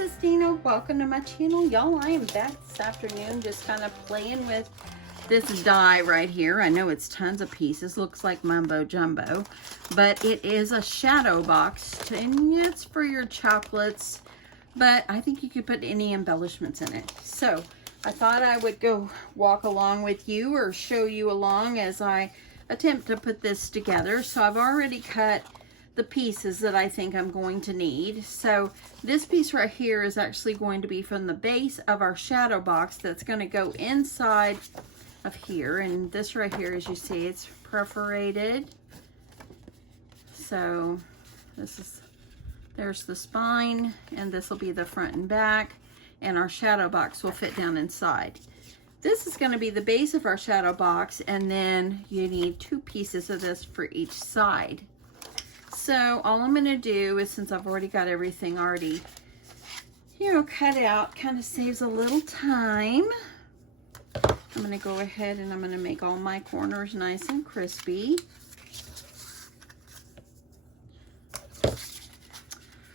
this is Dina. Welcome to my channel. Y'all, I am back this afternoon just kind of playing with this die right here. I know it's tons of pieces. Looks like mumbo jumbo. But it is a shadow box. And it's for your chocolates. But I think you could put any embellishments in it. So I thought I would go walk along with you or show you along as I attempt to put this together. So I've already cut the pieces that I think I'm going to need. So this piece right here is actually going to be from the base of our shadow box that's going to go inside of here. And this right here, as you see, it's perforated. So there's the spine, and this will be the front and back, and our shadow box will fit down inside. This is going to be the base of our shadow box, and then you need 2 pieces of this for each side. So all I'm going to do is, since I've already got everything already, cut out, kind of saves a little time. I'm going to go ahead and I'm going to make all my corners nice and crispy.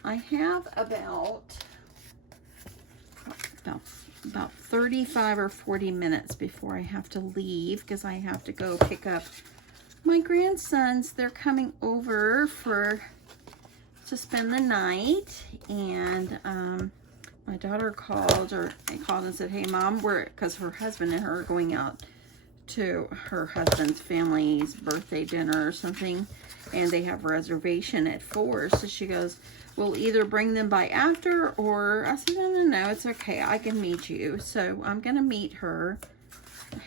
I have about 35 or 40 minutes before I have to leave because I have to go pick up my grandsons. They're coming over to spend the night, and my daughter called and said, "Hey Mom, because her husband and her are going out to her husband's family's birthday dinner or something, and they have a reservation at 4. So she goes, "We'll either bring them by after," or I said, no, it's okay, I can meet you. So I'm gonna meet her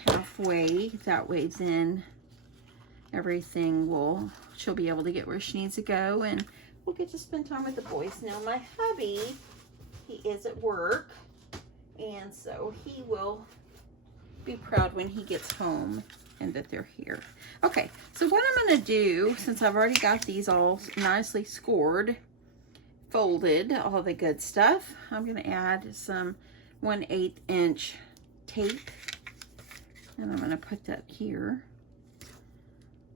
halfway. That way then she'll be able to get where she needs to go, and we'll get to spend time with the boys. Now my hubby, he is at work, and so he will be proud when he gets home and that they're here. Okay, so what I'm going to do, since I've already got these all nicely scored, folded, all the good stuff, I'm going to add some 1/8 inch tape, and I'm going to put that here.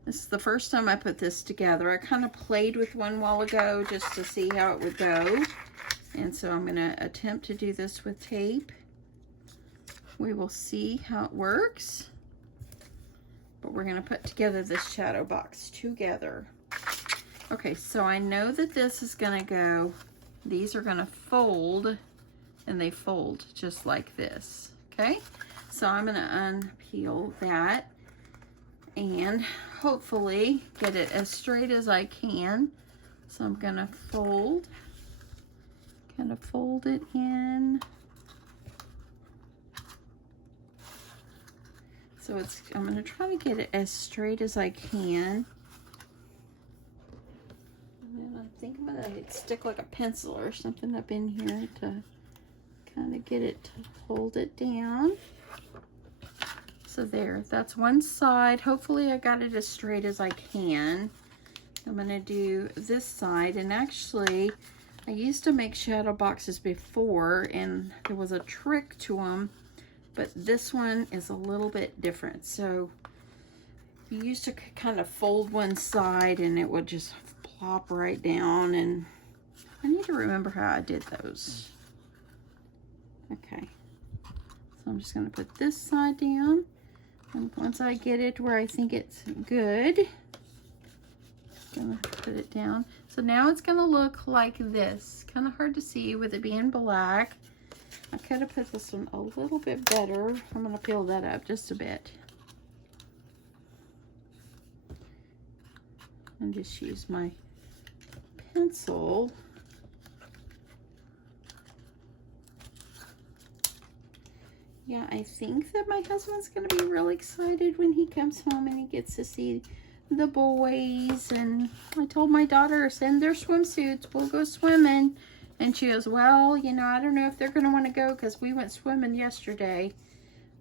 This is the first time I put this together. I kind of played with one while ago just to see how it would go. And so I'm going to attempt to do this with tape. We will see how it works. But we're going to put together this shadow box together. Okay, so I know that this is going to go, these are going to fold, and they fold just like this. Okay, so I'm going to unpeel that and hopefully get it as straight as I can. So I'm gonna kind of fold it in. So I'm gonna try to get it as straight as I can. And then I think I'm gonna stick like a pencil or something up in here to kind of get it to hold it down. So there, that's one side. Hopefully I got it as straight as I can. I'm gonna do this side, and actually I used to make shadow boxes before and there was a trick to them, but this one is a little bit different. So you used to kind of fold one side and it would just plop right down, and I need to remember how I did those. Okay, so I'm just gonna put this side down. And once I get it where I think it's good, I'm gonna put it down. So now it's gonna look like this. Kind of hard to see with it being black. I could have put this one a little bit better. I'm gonna peel that up just a bit. And just use my pencil. Yeah, I think that my husband's going to be really excited when he comes home and he gets to see the boys. And I told my daughter, send their swimsuits, we'll go swimming. And she goes, well, I don't know if they're going to want to go because we went swimming yesterday.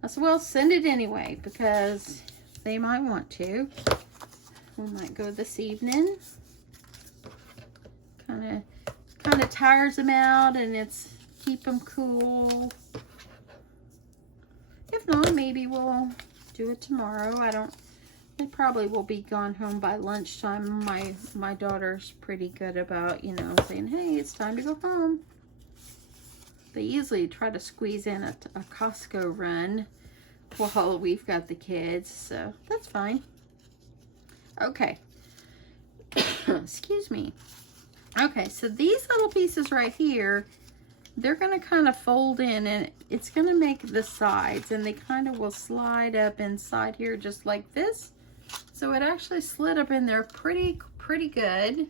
I said, well, send it anyway because they might want to. We might go this evening. Kind of tires them out, and it's keep them cool. If not, maybe we'll do it tomorrow. I probably will be gone home by lunchtime. My daughter's pretty good about, saying, hey, it's time to go home. They usually try to squeeze in a Costco run while we've got the kids, so that's fine. Okay. Excuse me. Okay, so these little pieces right here, they're going to kind of fold in, and it's going to make the sides, and they kind of will slide up inside here just like this. So it actually slid up in there pretty good.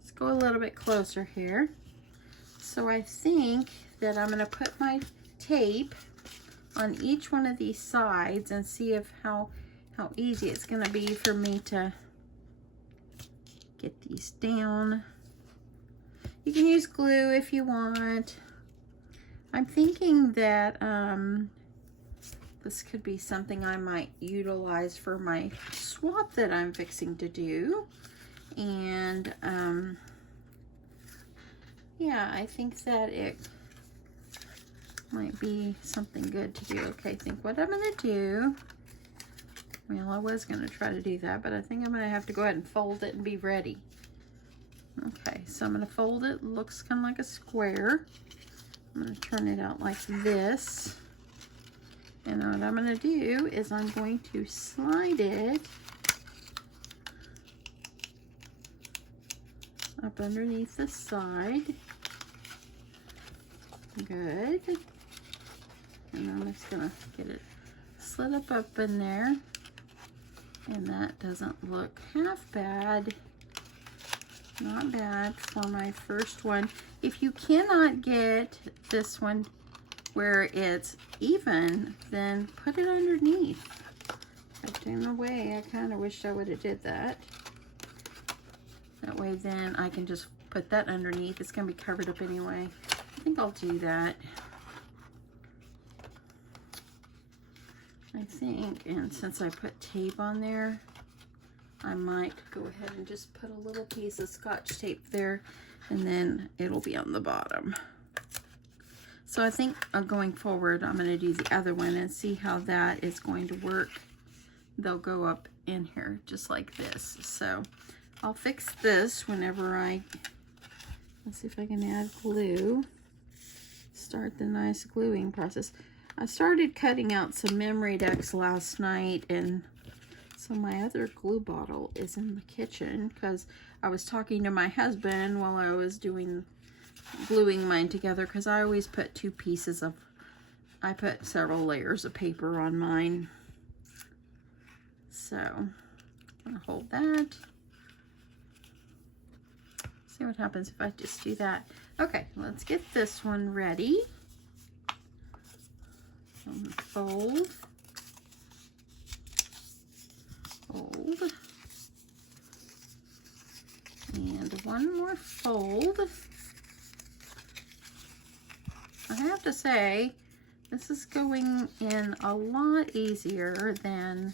Let's go a little bit closer here. So I think that I'm going to put my tape on each one of these sides and see if how easy it's going to be for me to get these down. You can use glue if you want. I'm thinking that this could be something I might utilize for my swap that I'm fixing to do. And yeah, I think that it might be something good to do. Okay, I think what I'm gonna do, well, I was gonna try to do that, but I think I'm gonna have to go ahead and fold it and be ready. Okay, so I'm gonna fold it. Looks kind of like a square. I'm gonna turn it out like this. And what I'm gonna do is I'm going to slide it up underneath the side. Good. And I'm just gonna get it slid up in there. And that doesn't look half bad. Not bad for my first one. If you cannot get this one where it's even, then put it underneath. But in a way, I kind of wish I would have did that. That way then I can just put that underneath. It's going to be covered up anyway. I think I'll do that. I think, and since I put tape on there, I might go ahead and just put a little piece of Scotch tape there, and then it'll be on the bottom. So I think going forward, I'm going to do the other one and see how that is going to work. They'll go up in here just like this. So I'll fix this whenever let's see if I can add glue. Start the nice gluing process. I started cutting out some memory decks last night, and so my other glue bottle is in the kitchen because I was talking to my husband while I was gluing mine together, because I always put I put several layers of paper on mine. So I'm gonna hold that. See what happens if I just do that. Okay, let's get this one ready. Fold. Fold. And one more fold. I have to say, this is going in a lot easier than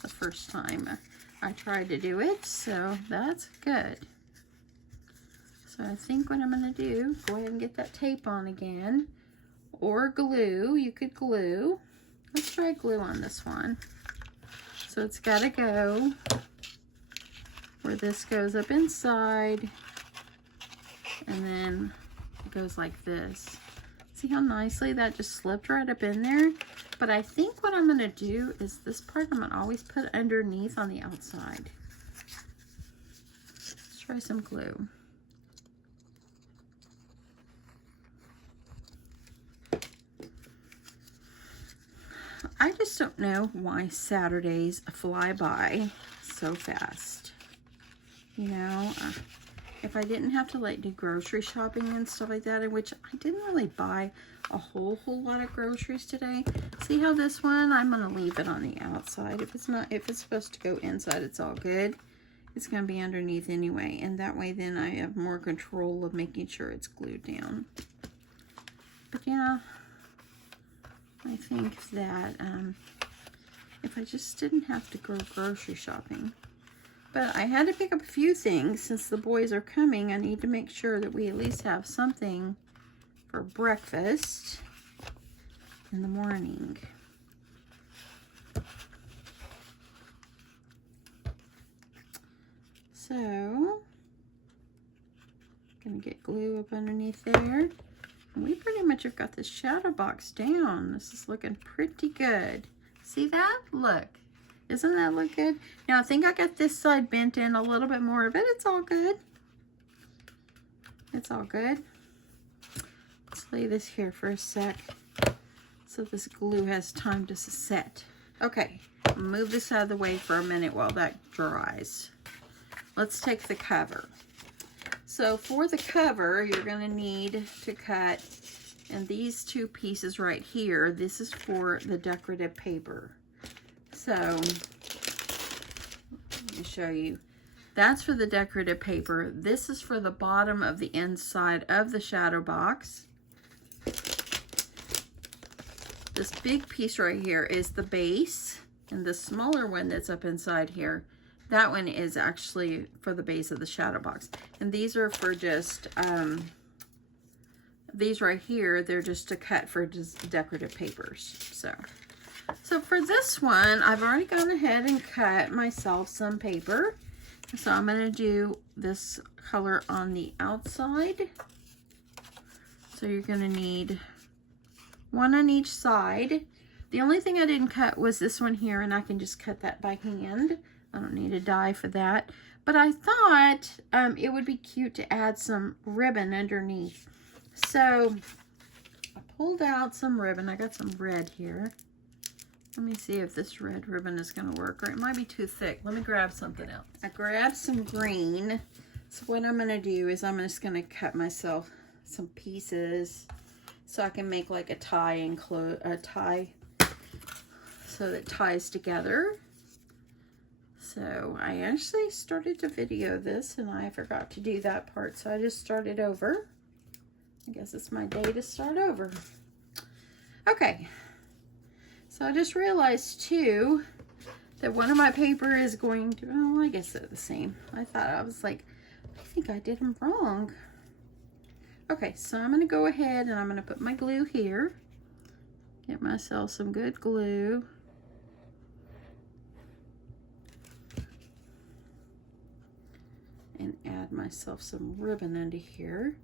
the first time I tried to do it, so that's good. So I think what I'm going to do, go ahead and get that tape on again, or glue. You could glue. Let's try glue on this one. So it's got to go where this goes up inside, and then it goes like this. See how nicely that just slipped right up in there? But I think what I'm going to do is this part I'm going to always put underneath on the outside. Let's try some glue. I just don't know why Saturdays fly by so fast. You know, if I didn't have to like do grocery shopping and stuff like that, in which I didn't really buy a whole lot of groceries today. See how this one, I'm gonna leave it on the outside. If it's supposed to go inside, it's all good. It's gonna be underneath anyway, and that way then I have more control of making sure it's glued down. But yeah, I think that if I just didn't have to go grocery shopping. But I had to pick up a few things since the boys are coming. I need to make sure that we at least have something for breakfast in the morning. So Gonna get glue up underneath there. And we pretty much have got this shadow box down. This is looking pretty good. See that? Look. Doesn't that look good? Now I think I got this side bent in a little bit more, but it's all good. It's all good. Let's lay this here for a sec so this glue has time to set. Okay, move this out of the way for a minute while that dries. Let's take the cover. So for the cover, you're going to need to cut, and these two pieces right here, this is for the decorative paper. So, let me show you. That's for the decorative paper. This is for the bottom of the inside of the shadow box. This big piece right here is the base, and the smaller one that's up inside here, that one is actually for the base of the shadow box. And these are for just, these right here, they're just to cut for just decorative papers. So for this one, I've already gone ahead and cut myself some paper. So I'm going to do this color on the outside. So you're going to need one on each side. The only thing I didn't cut was this one here, and I can just cut that by hand. I don't need a die for that. But I thought it would be cute to add some ribbon underneath. So I pulled out some ribbon. I got some red here. Let me see if this red ribbon is going to work, or it might be too thick. Let me grab something else. I grabbed some green. So what I'm going to do is I'm just going to cut myself some pieces so I can make like a tie and tie so that ties together. So I actually started to video this and I forgot to do that part, so I just started over. I guess it's my day to start over. Okay. So I just realized too that one of my paper is going to, oh, I guess they're the same. I was like, I think I did them wrong. Okay, so I'm going to go ahead and I'm going to put my glue here. Get myself some good glue. And add myself some ribbon under here.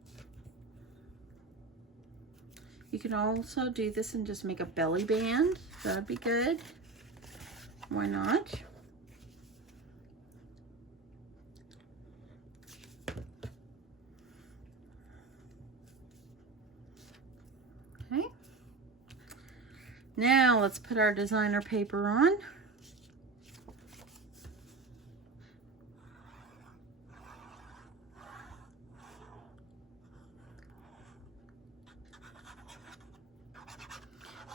You can also do this and just make a belly band. That'd be good. Why not? Okay. Now let's put our designer paper on.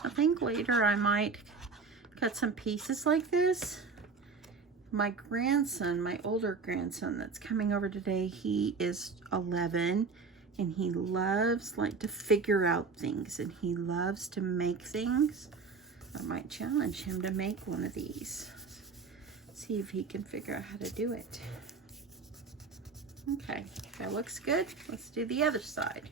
I think later I might cut some pieces like this. My grandson, my older grandson that's coming over today, he is 11 and he loves like to figure out things and he loves to make things. I might challenge him to make one of these. See if he can figure out how to do it. Okay, that looks good. Let's do the other side.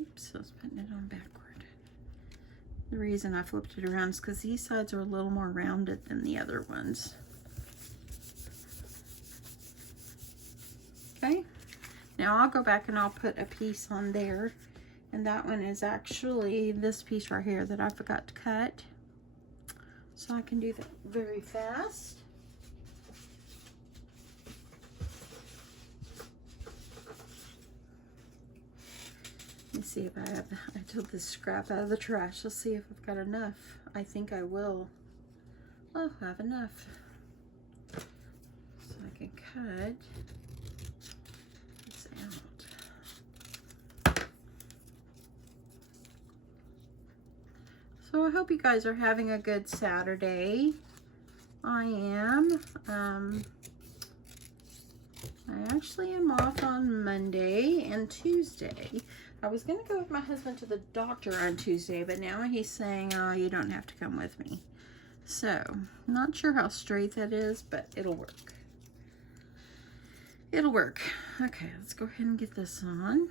Oops, I was putting it on backward. The reason I flipped it around is because these sides are a little more rounded than the other ones. Okay, now I'll go back and I'll put a piece on there. And that one is actually this piece right here that I forgot to cut. So I can do that very fast. Let me see if I have, I took this scrap out of the trash. Let's see if I've got enough. I think I will. Oh, I have enough. So I can cut this out. So I hope you guys are having a good Saturday. I am. I actually am off on Monday and Tuesday. I was going to go with my husband to the doctor on Tuesday, but now he's saying, oh, you don't have to come with me. So, not sure how straight that is, but it'll work. it'll work. Okay, let's go ahead and get this on.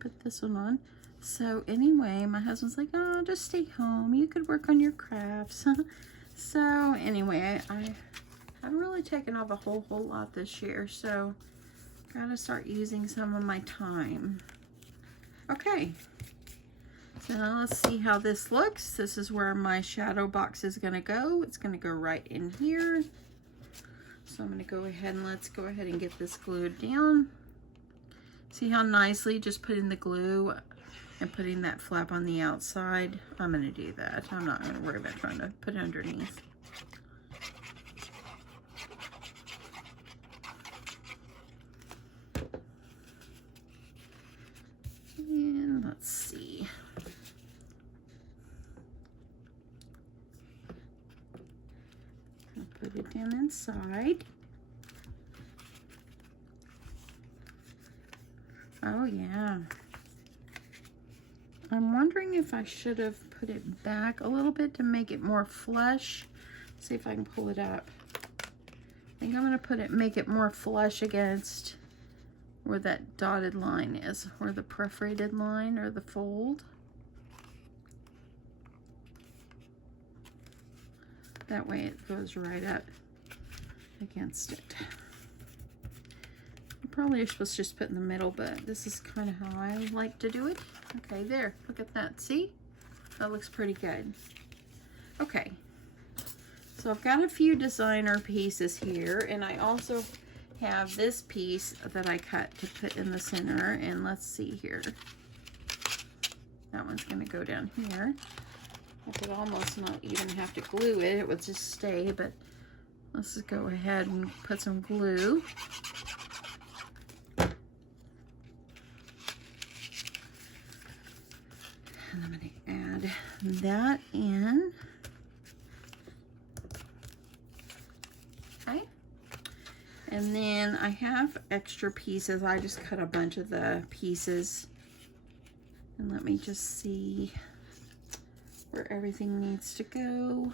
Put this one on. So anyway, my husband's like, oh, just stay home. You could work on your crafts. So anyway, I haven't really taken off a whole lot this year, so gotta start using some of my time. Okay, so now let's see how this looks. This is where my shadow box is gonna go. It's gonna go right in here. So I'm gonna go ahead and let's go ahead and get this glued down. See how nicely just putting the glue and putting that flap on the outside. I'm gonna do that. I'm not gonna worry about trying to put it underneath. And let's see. I'll put it down inside. Oh yeah. I'm wondering if I should have put it back a little bit to make it more flush. See if I can pull it up. I think I'm gonna make it more flush against where that dotted line is, or the perforated line or the fold. That way it goes right up against it. Probably are supposed to just put in the middle, but this is kind of how I like to do it. Okay, there, look at that, see? That looks pretty good. Okay, so I've got a few designer pieces here, and I also have this piece that I cut to put in the center, and let's see here. That one's gonna go down here. I could almost not even have to glue it, it would just stay, but let's just go ahead and put some glue. And I'm going to add that in. Okay. And then I have extra pieces. I just cut a bunch of the pieces. And let me just see where everything needs to go.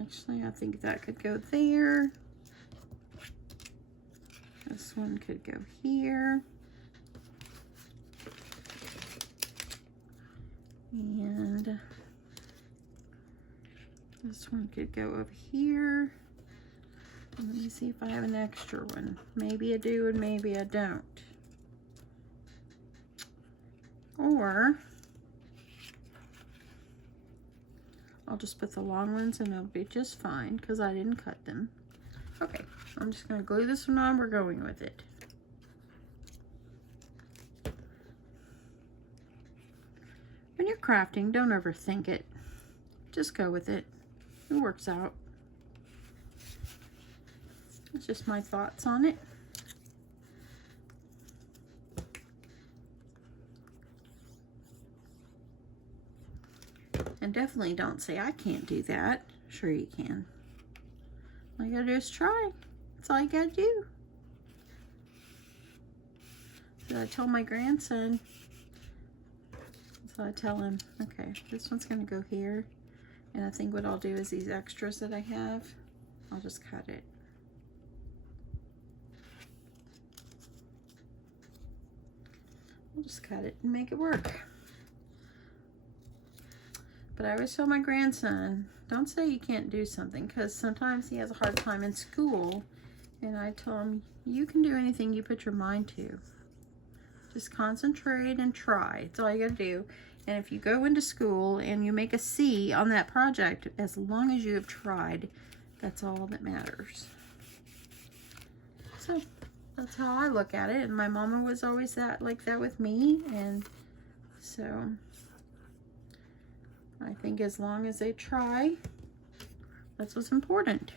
Actually, I think that could go there. This one could go here. And this one could go over here. And let me see if I have an extra one. Maybe I do and maybe I don't. Or I'll just put the long ones and it'll be just fine because I didn't cut them. Okay, I'm just going to glue this one on. We're going with it. When you're crafting, don't overthink it. Just go with it. It works out. That's just my thoughts on it. And definitely don't say, I can't do that. Sure you can. All you gotta do is try. That's all you gotta do. So I told my grandson, so I tell him, okay, this one's gonna go here. And I think what I'll do is these extras that I have, I'll just cut it. I'll just cut it and make it work. But I always tell my grandson, don't say you can't do something, because sometimes he has a hard time in school. And I tell him, you can do anything you put your mind to. Just concentrate and try. That's all you gotta do. And if you go into school and you make a C on that project, as long as you have tried, that's all that matters. So that's how I look at it. And my mama was always like that with me. And so I think as long as they try, that's what's important.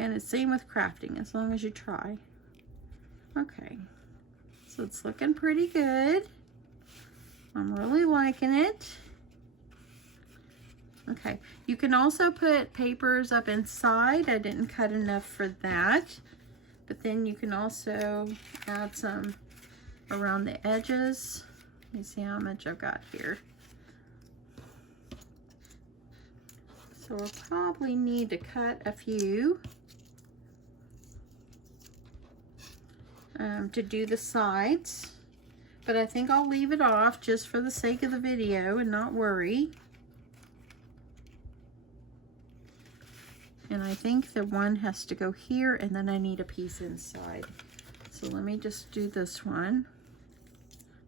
And it's same with crafting, as long as you try. Okay, so it's looking pretty good. I'm really liking it. Okay, you can also put papers up inside. I didn't cut enough for that. But then you can also add some around the edges. Let me see how much I've got here. So we'll probably need to cut a few to do the sides. But I think I'll leave it off just for the sake of the video and not worry. And I think the one has to go here, and then I need a piece inside. So let me just do this one.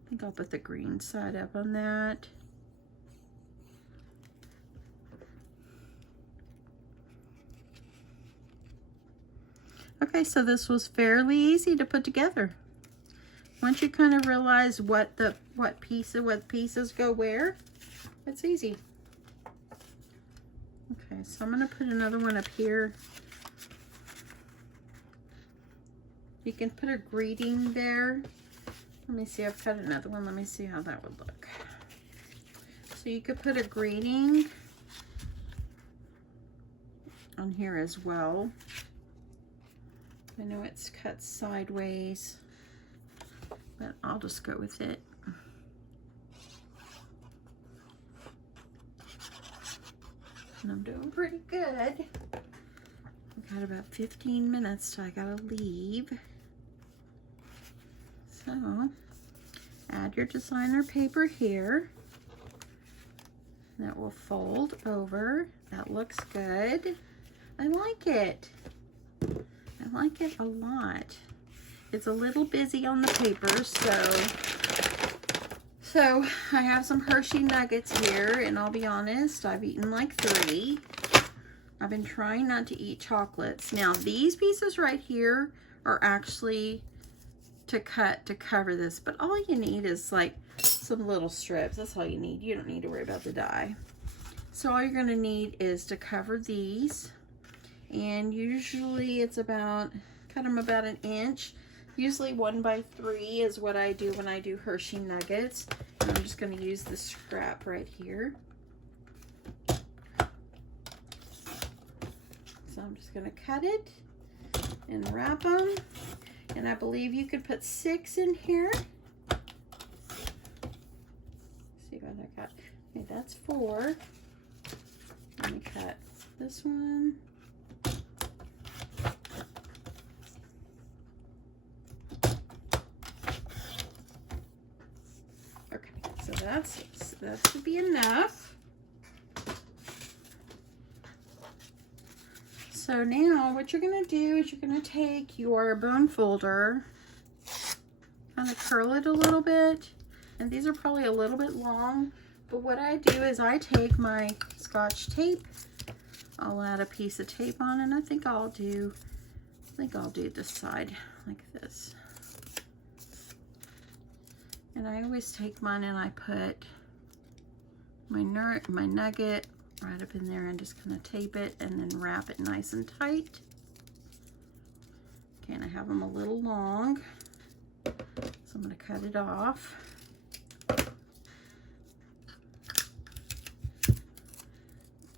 I think I'll put the green side up on that. Okay, so this was fairly easy to put together. Once you kind of realize what pieces go where, it's easy. Okay, so I'm gonna put another one up here. You can put a greeting there. Let me see, I've cut another one. Let me see how that would look. So you could put a greeting on here as well. I know it's cut sideways, but I'll just go with it. And I'm doing pretty good. I've got about 15 minutes till I gotta leave. So, add your designer paper here. That will fold over. That looks good. I like it. I like it a lot. It's a little busy on the paper, so I have some Hershey Nuggets here, and I'll be honest, I've eaten like 3. I've been trying not to eat chocolates. Now, these pieces right here are actually to cut to cover this, but all you need is like some little strips. That's all you need. You don't need to worry about the die. So all you're gonna need is to cover these, and usually it's about, cut them about 1 inch. Usually 1 by 3 is what I do when I do Hershey Nuggets. And I'm just going to use the scrap right here. So I'm just going to cut it and wrap them. And I believe you could put 6 in here. Let's see what I got. Okay, that's 4. Let me cut this one. That should be enough. So now what you're going to do is you're going to take your bone folder, kind of curl it a little bit, and these are probably a little bit long, but what I do is I take my Scotch tape, I'll add a piece of tape on, and I think I'll do this side like this. And I always take mine and I put my nugget right up in there and just kind of tape it and then wrap it nice and tight. Okay, and I have them a little long, so I'm going to cut it off.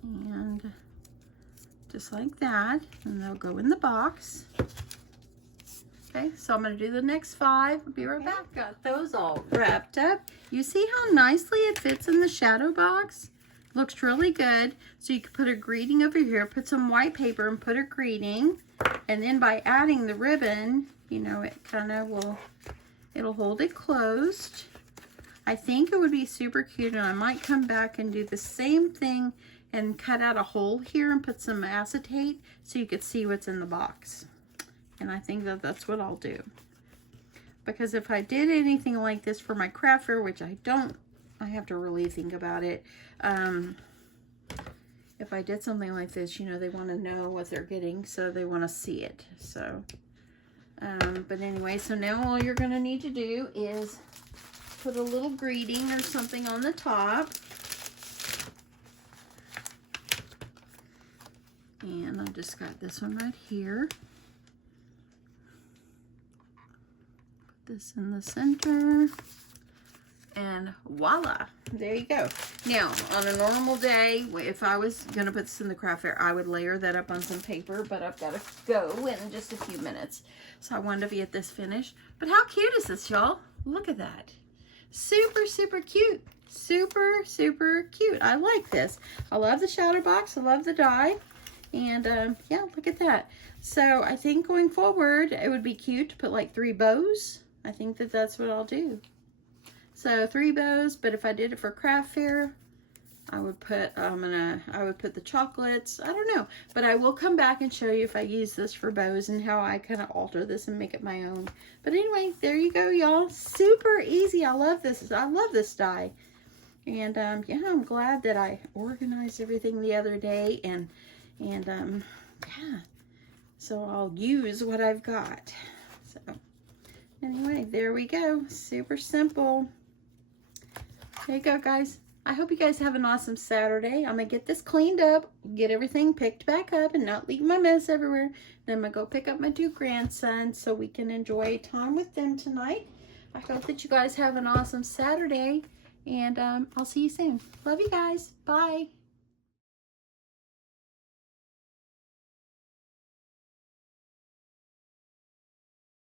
And just like that, and they'll go in the box. Okay, so I'm going to do the next 5. I'll be right back. Got those all wrapped up. You see how nicely it fits in the shadow box? Looks really good. So you can put a greeting over here, put some white paper and put a greeting. And then by adding the ribbon, you know, it kind of will, it'll hold it closed. I think it would be super cute, and I might come back and do the same thing and cut out a hole here and put some acetate so you could see what's in the box. And I think that that's what I'll do. Because if I did anything like this for my craft fair, which I don't, I have to really think about it. If I did something like this, you know, they want to know what they're getting, so they want to see it. So, but anyway, so now all you're going to need to do is put a little greeting or something on the top. And I just got this one right here. This in the center, and voila, there you go. Now, on a normal day, if I was gonna put this in the craft fair, I would layer that up on some paper, but I've got to go in just a few minutes, so I wanted to get this finished. But how cute is this, y'all? Look at that. Super, super cute. Super, super cute. I like this. I love the shadow box. I love the die. And yeah, look at that. So I think going forward, it would be cute to put like 3 bows. I think that that's what I'll do. So 3 bows, but if I did it for craft fair, I would put I would put the chocolates. I don't know, but I will come back and show you if I use this for bows and how I kind of alter this and make it my own. But anyway, there you go, y'all. Super easy. I love this. I love this die. And yeah, I'm glad that I organized everything the other day, and yeah, so I'll use what I've got. So anyway, there we go. Super simple. There you go, guys. I hope you guys have an awesome Saturday. I'm gonna get this cleaned up, get everything picked back up, and not leave my mess everywhere. Then I'm gonna go pick up my 2 grandsons so we can enjoy time with them tonight. I hope that you guys have an awesome Saturday, and I'll see you soon. Love you guys. Bye.